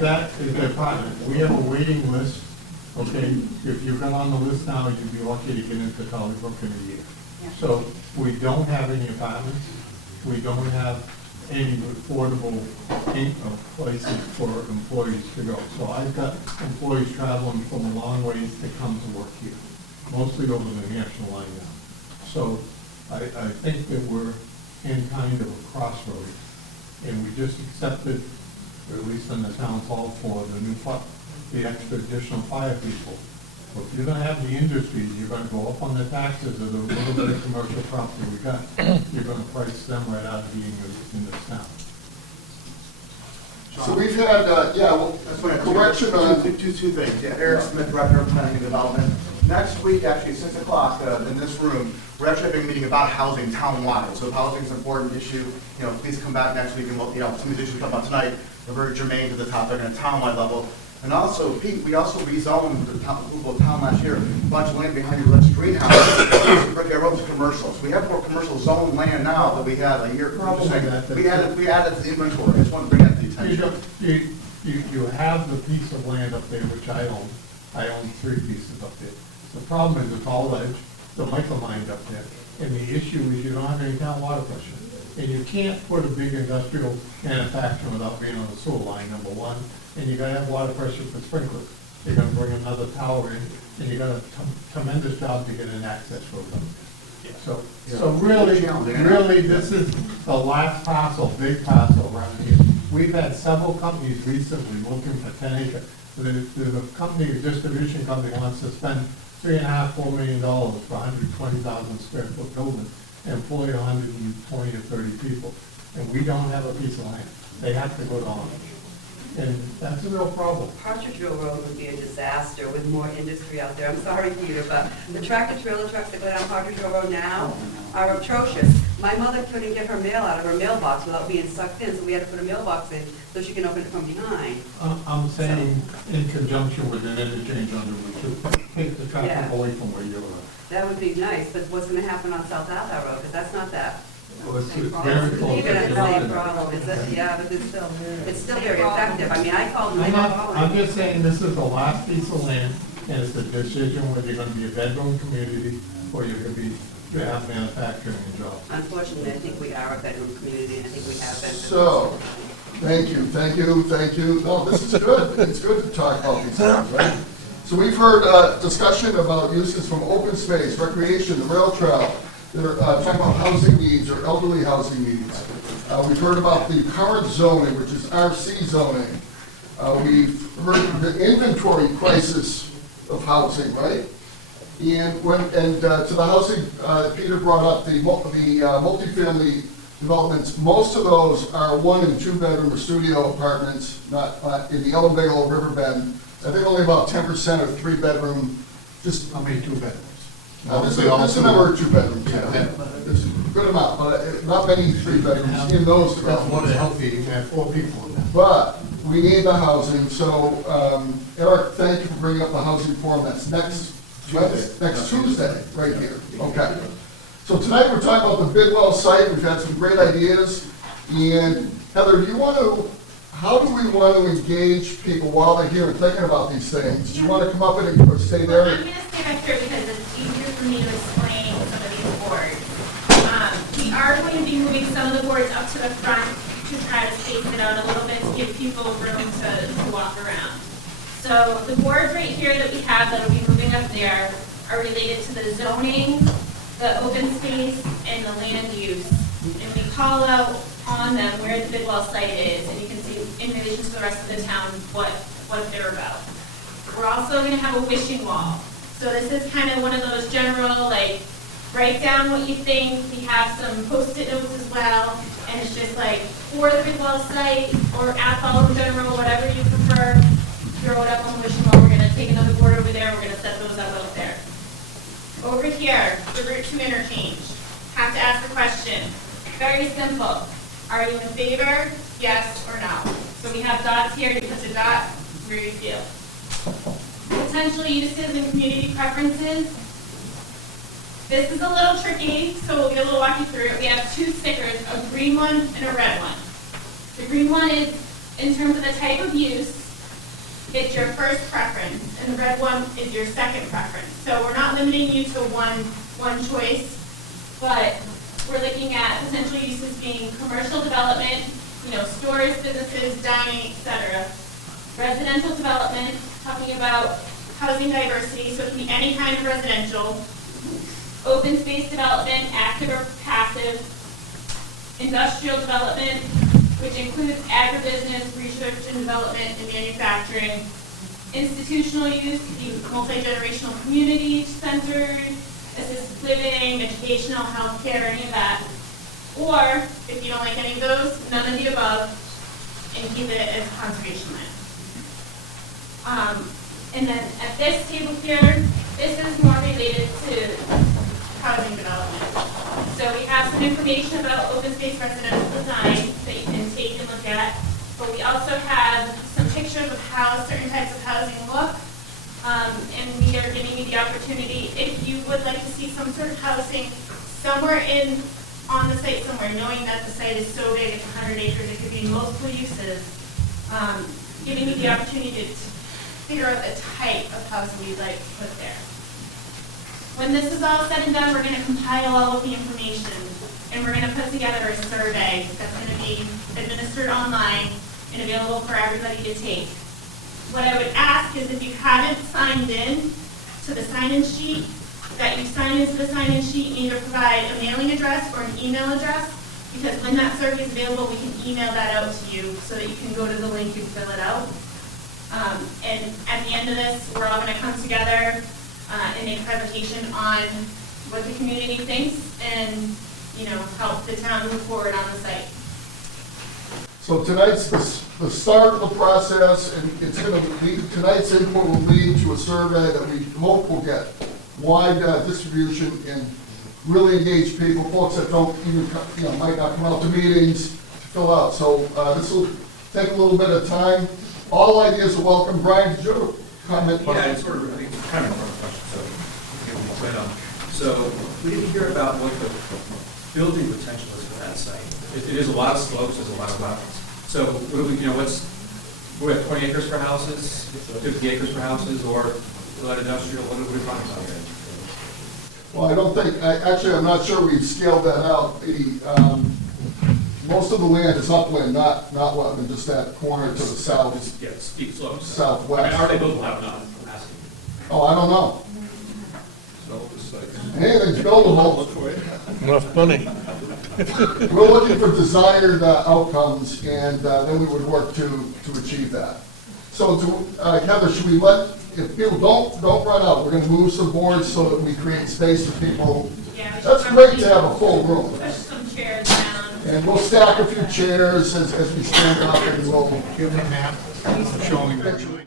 that is the apartment. We have a waiting list, okay? If you got on the list now, you'd be lucky to get into Holly Brook in a year. So we don't have any apartments. We don't have any affordable places for employees to go. So I've got employees traveling from a long ways to come to work here, mostly over the national line now. So I think that we're in kind of a crossroads, and we just accepted, or at least in the town hall, for the extra additional fire people. Well, if you're gonna have the industries, you're gonna go up on the taxes of the little bit of commercial property we got. You're gonna price them right out of being in this town. So we've had, correction on, Two things. Yeah, Eric Smith, Director of Planning and Development. Next week, actually, at 6 o'clock in this room, we're actually having a meeting about housing town-wide. So if housing is an important issue, please come back next week and we'll, some of the issues we talked about tonight are very germane to the topic on a town-wide level. And also, Pete, we also rezoned the town last year, a bunch of land behind your Rich greenhouse, Brick Road to commercial. So we have more commercial zone land now than we had a year. We added to the inventory. I just want to bring that to the attention. You have the piece of land up there, which I own. I own 3 pieces up there. The problem is it's all ledge, the micromine up there. And the issue is you don't have any town water pressure. And you can't put a big industrial manufacturer without being on the sewer line, number one. And you gotta have water pressure for sprinklers. You're gonna bring another tower in, and you got a tremendous job to get an access road up there. So really, this is the last parcel, big parcel around here. We've had several companies recently looking for 10 acres. There's a company, a distribution company, wants to spend $3.5–4 million for 120,000 square foot building and employ 120 or 30 people. And we don't have a piece of land. They have to go to ours. And that's a real problem. Partridgeville Road would be a disaster with more industry out there. I'm sorry, Peter, but the tractor trailer trucks that go down Partridgeville Road now are atrocious. My mother couldn't get her mail out of her mailbox without being sucked in, so we had to put a mailbox in so she can open it from behind. I'm saying in conjunction with an interchange under Route 2, take the traffic Yeah. away from where you are. That would be nice, but what's going to happen on South Athol Road? Because that's not that. Well, it's very close. Even at the same problem, is it? Yeah, but it's still very effective. I mean, I called my I'm just saying this is the last piece of land, and it's a decision whether you're gonna be a bedroom community or you're gonna have manufacturing and jobs. Unfortunately, I think we are a bedroom community, and I think we have been. so, thank you. No, this is good. It's good to talk about these things, right? So we've heard discussion about uses from open space, recreation, the rail trail. They're talking about housing needs or elderly housing needs. We've heard about the current zoning, which is RC zoning. We've heard the inventory crisis of housing, right? And to the housing, Peter brought up the multifamily developments. Most of those are 1- and 2-bedroom or studio apartments, not in the Ellenvale Riverbend. I think only about 10% are 3-bedroom. Just How many 2 bedrooms? There's a number of 2-bedrooms, yeah. There's a good amount, but not many 3-bedrooms in those That's what's developments. healthy, you can have 4 people in that. But we need the housing, so Eric, thank you for bringing up the housing forum. That's next Tuesday, right here. Okay. So tonight we're talking about the Bidwell site. We've had some great ideas. And Heather, how do we want to engage people while they're here and thinking about these things? Do you want to come up and or stay Well, there? I'm going to stay back here because it's easier for me to explain some of these boards. We are going to be moving some of the boards up to the front to try to space it out a little bit to give people room to walk around. So the boards right here that we have that'll be moving up there are related to the zoning, the open space, and the land use. And we call out on them where the Bidwell site is, and you can see in relation to the rest of the town what they're about. We're also going to have a wishing wall. So this is kind of one of those general, like, write down what you think. We have some post-it notes as well, and it's just like, for the Bidwell site, or Athol in general, whatever you prefer, throw it up on the wishing wall. We're going to take another board over there, we're going to set those up out there. Over here, the Route 2 interchange. Have to ask a question. Very simple. Are you in favor, yes or no? So we have dots here, you put the dot where you feel. Potential uses and community preferences. This is a little tricky, so we'll be able to walk you through it. We have two stickers, a green one and a red one. The green one is, in terms of the type of use, it's your first preference, and the red one is your second preference. So we're not limiting you to one choice, but we're looking at potential uses being commercial development, stores, businesses, dining, etc. Residential development, talking about housing diversity, so it can be any kind of residential. Open space development, active or passive. Industrial development, which includes agribusiness, research and development, and manufacturing. Institutional use could be multi-generational community centers, assisted living, educational, healthcare, any of that. Or, if you don't like any of those, none of the above, and keep it as conservation land. And then at this table here, this is more related to housing development. So we have some information about open space residential design that you can take and look at, but we also have some pictures of how certain types of housing look. And we are giving you the opportunity, if you would like to see some sort of housing somewhere on the site somewhere, knowing that the site is so big, it's 100 acres, it could be multiple uses, giving you the opportunity to figure out the type of housing you'd like to put there. When this is all said and done, we're going to compile all of the information, and we're going to put together a survey that's going to be administered online and available for everybody to take. What I would ask is if you haven't signed in to the sign-in sheet, that you sign into the sign-in sheet and either provide a mailing address or an email address, because when that survey is available, we can email that out to you so that you can go to the link and fill it out. And at the end of this, we're all going to come together and make a presentation on what the community thinks and, help the town move forward on the site. So tonight's the start of the process, and it's going to lead, tonight's input will lead to a survey that we hope will get wide distribution and really engage people, folks that don't even, might not come out to meetings to fill out. So this will take a little bit of time. All ideas are welcome. Brian, did you comment? Yeah, it's sort of, I think, kind of a question, so we didn't hear about what the building potential is for that site. It is a lot of slopes, there's a lot of mountains. So what do we have 20 acres for houses, 50 acres for houses, or light industrial, what are we talking about here? Well, I don't think, actually, I'm not sure we've scaled that out. Most of the land is upland, not wetland, just that corner to the south. Yeah, steep slopes. Southwest. Are they buildable? I don't know. I'm asking. Oh, I don't know. Anything's buildable. Enough money. We're looking for desired outcomes, and then we would work to achieve that. So, Heather, should we if people don't run out, we're going to move some boards so that we create space for people. Yeah, that's great to have a full room. Push some chairs down. And we'll stack a few chairs as we stand up, and we'll Give them a map, showing eventually.